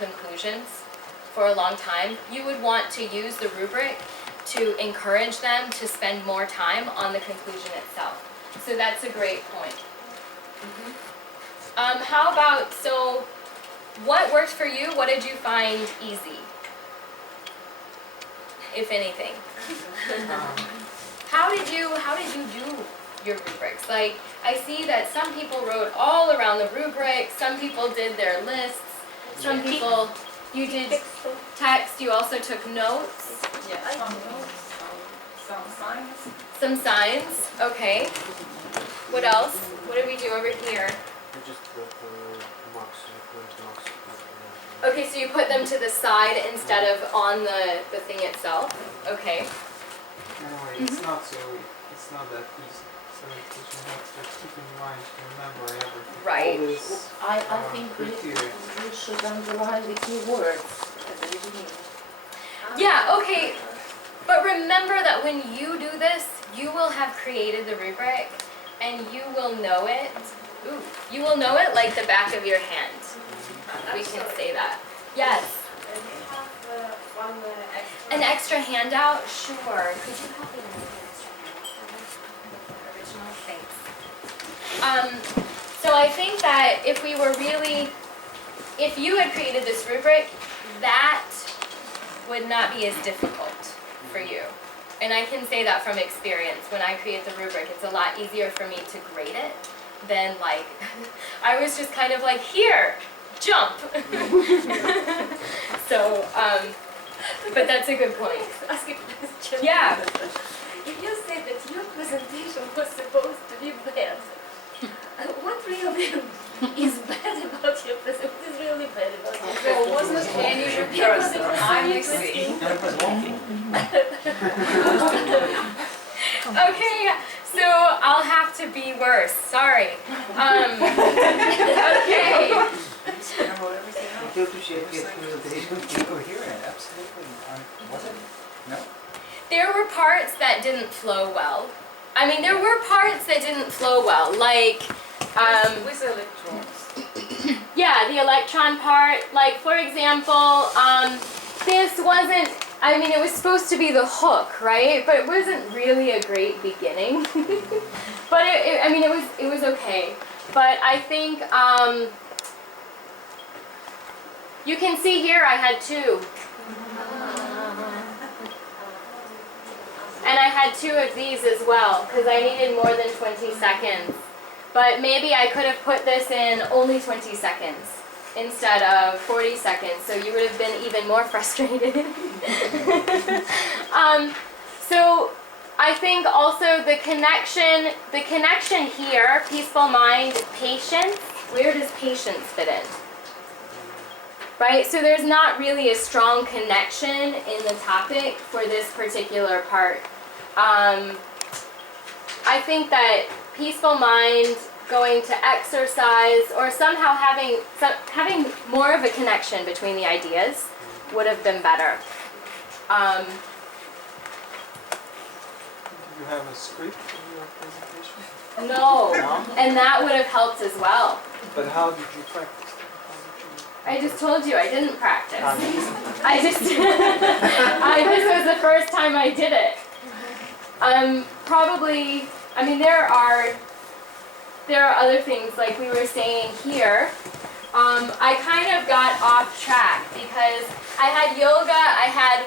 conclusions for a long time, you would want to use the rubric to encourage them to spend more time on the conclusion itself. So that's a great point. How about, so what worked for you? What did you find easy, if anything? How did you do your rubrics? Like, I see that some people wrote all around the rubric, some people did their lists, some people, you did text, you also took notes. Yeah, some signs. Some signs, okay. What else? What did we do over here? Just put marks. Okay, so you put them to the side instead of on the thing itself. Okay. Anyway, it's not that easy. So you have to keep in mind to remember everything. Right. Always, I think criteria. we should underline the key words at the beginning. Yeah, okay. But remember that when you do this, you will have created the rubric and you will know it. Ooh, you will know it like the back of your hand. We can say that. Yes. Do you have one extra? An extra handout? Sure. Could you help me with an extra handout? Original, thanks. So I think that if we were really, if you had created this rubric, that would not be as difficult for you. And I can say that from experience. When I create the rubric, it's a lot easier for me to grade it than like, I was just kind of like, here, jump. So, but that's a good point. Ask a question. Yeah. If you say that your presentation was supposed to be bad, what really is bad about your presentation? What is really bad about your presentation? There wasn't any rehearsal, honestly. Okay, so I'll have to be worse. Sorry. Okay. I do appreciate the presentation. Incoherent, absolutely. Was it? No? There were parts that didn't flow well. I mean, there were parts that didn't flow well, like, With electrons. yeah, the electron part. Like, for example, this wasn't, I mean, it was supposed to be the hook, right? But it wasn't really a great beginning. But I mean, it was okay. But I think, you can see here I had two. And I had two of these as well, because I needed more than 20 seconds. But maybe I could have put this in only 20 seconds instead of 40 seconds, so you would have been even more frustrated. So I think also the connection here, peaceful mind, patience, where does patience fit in? Right, so there's not really a strong connection in the topic for this particular part. I think that peaceful mind, going to exercise, or somehow having more of a connection between the ideas would have been better. Do you have a script in your presentation? No, and that would have helped as well. But how did you practice? I just told you I didn't practice. This was the first time I did it. Probably, I mean, there are other things like we were saying here. I kind of got off track because I had yoga.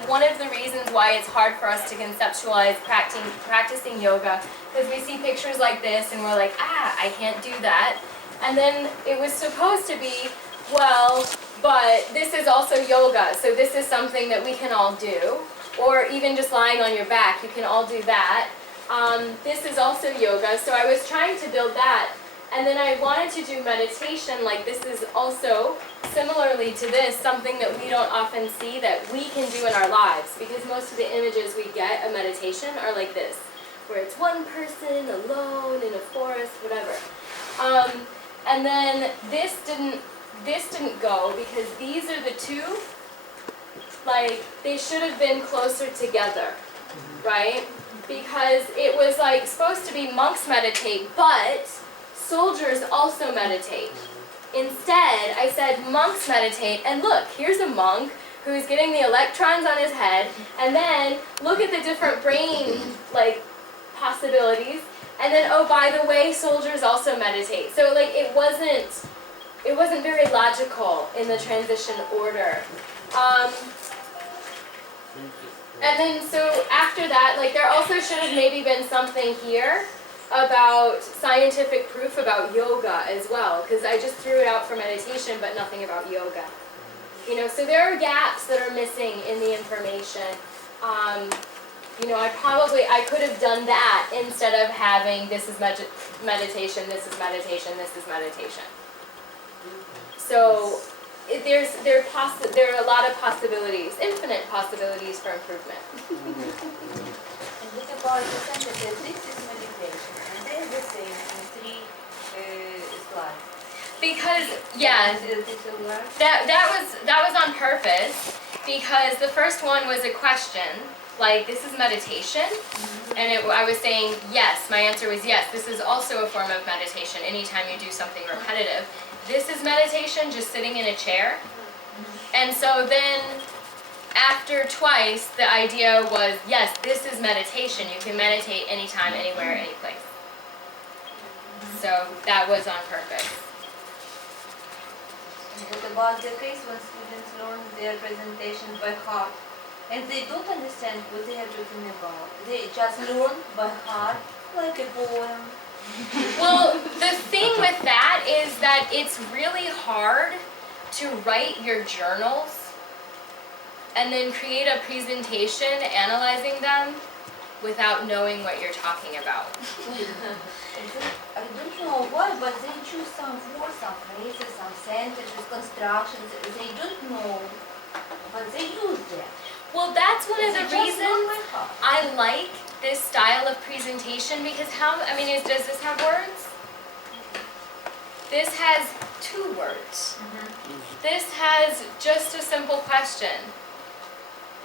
One of the reasons why it's hard for us to conceptualize practicing yoga, because we see pictures like this and we're like, I can't do that. And then it was supposed to be, well, but this is also yoga, so this is something that we can all do. Or even just lying on your back, you can all do that. This is also yoga, so I was trying to build that. And then I wanted to do meditation, like this is also, similarly to this, something that we don't often see that we can do in our lives, because most of the images we get of meditation are like this, where it's one person alone in a forest, whatever. And then this didn't go, because these are the two, like, they should have been closer together, right? Because it was like supposed to be monks meditate, but soldiers also meditate, Instead, I said monks meditate, and look, here's a monk who's getting the electrons on his head, and then look at the different brain, like, possibilities, and then, oh, by the way, soldiers also meditate. So, like, it wasn't very logical in the transition order. And then, so after that, like, there also should have maybe been something here about scientific proof about yoga as well, because I just threw it out for meditation, but nothing about yoga. You know, so there are gaps that are missing in the information. You know, I could have done that instead of having this is meditation, this is meditation, this is meditation. So there are a lot of possibilities, infinite possibilities for improvement. And what about the sentence that this is meditation, and they are the same in 3 slides? Because, yeah, that was on purpose, because the first one was a question, like, this is meditation, and I was saying yes, my answer was yes, this is also a form of meditation, anytime you do something repetitive. This is meditation, just sitting in a chair. And so then, after twice, the idea was, yes, this is meditation, you can meditate anytime, anywhere, anyplace. So that was on purpose. What about the case when students learn their presentation by heart and they don't understand what they are talking about? They just learn by heart, like a poem. Well, the thing with that is that it's really hard to write your journals and then create a presentation analyzing them without knowing what you're talking about. I don't know why, but they choose some words, some phrases, some sentences, constructions. They don't know, but they use them. Well, that's one of the They just learn reasons by heart. I like this style of presentation, because does this have words? This has 2 words. This has just a simple question.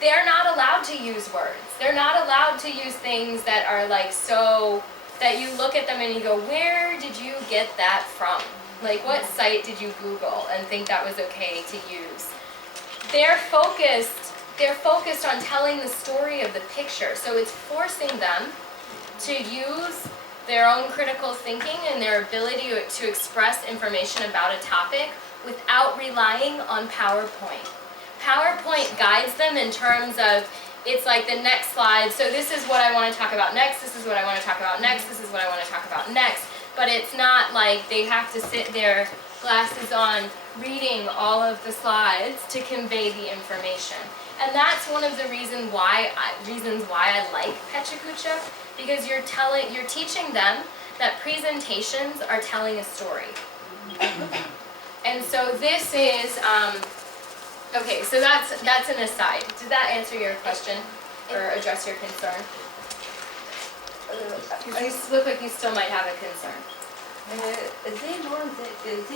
They're not allowed to use words. They're not allowed to use things that are like so, that you look at them and you go, where did you get that from? Like, what site did you Google and think that was okay to use? They're focused on telling the story of the picture, so it's forcing them to use their own critical thinking and their ability to express information about a topic without relying on PowerPoint. PowerPoint guides them in terms of, it's like the next slide, so this is what I want to talk about next, this is what I want to talk about next, this is what I want to talk about next, but it's not like they have to sit there, glasses on, reading all of the slides to convey the information. And that's one of the reasons why I like PechaKucha, because you're teaching them that presentations are telling a story. And so this is, okay, so that's an aside. Did that answer your question or address your concern? You look like you still might have a concern. They learn this